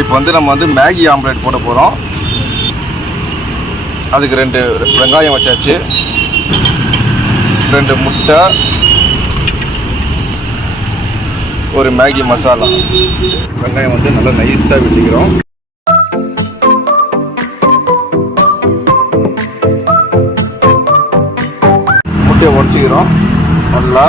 இப்போ வந்து நம்ம வந்து மேகி ஆம்லேட் போட போகிறோம். அதுக்கு 2 வெங்காயம் வச்சாச்சு, 2 முட்டை, ஒரு மேகி மசாலா. வெங்காயம் வந்து நல்லா நைஸாக வெட்டிக்கிறோம். முட்டையை உடச்சிக்கிறோம் நல்லா.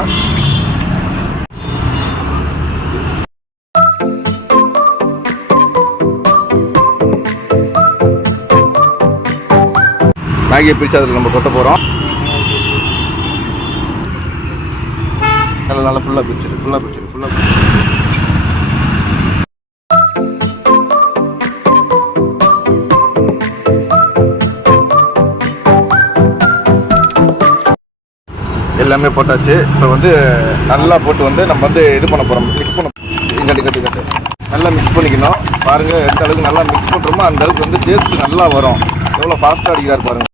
மேகியை பிரித்து அதில் நம்ம கொட்ட போகிறோம். நல்லா ஃபுல்லாக பிரிச்சிடு. எல்லாமே போட்டாச்சு. இப்போ வந்து நல்லா போட்டு வந்து நம்ம வந்து இது பண்ண போகிறோம், மிக்ஸ் பண்ண கட்டு நல்லா மிக்ஸ் பண்ணிக்கணும். பாருங்கள் எந்த அளவுக்கு நல்லா மிக்ஸ் பண்ணுறோமோ அந்த அளவுக்கு வந்து டேஸ்ட்டு நல்லா வரும். எவ்வளோ ஃபாஸ்ட்டாக அடிக்கிறார் பாருங்கள்.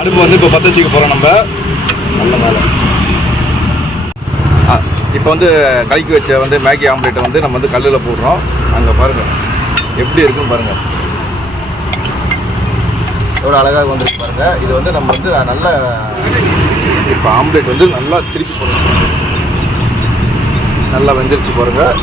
அடுப்பு வந்து இப்போ பற்ற வச்சுக்க போகிறோம் நம்ம நல்ல மேலே. இப்போ வந்து கலக்கி வச்ச வந்து மேகி ஆம்லேட்டை வந்து நம்ம வந்து கல்லில் போடுறோம். அங்கே பாருங்கள் எப்படி இருக்குன்னு பாருங்கள், எவ்வளோ அழகாக வந்துருக்கு பாருங்கள். இது வந்து நம்ம வந்து நல்லா இப்போ ஆம்லேட் வந்து நல்லா திருப்பி போடுறோம். நல்லா வெந்துருச்சு பாருங்கள்.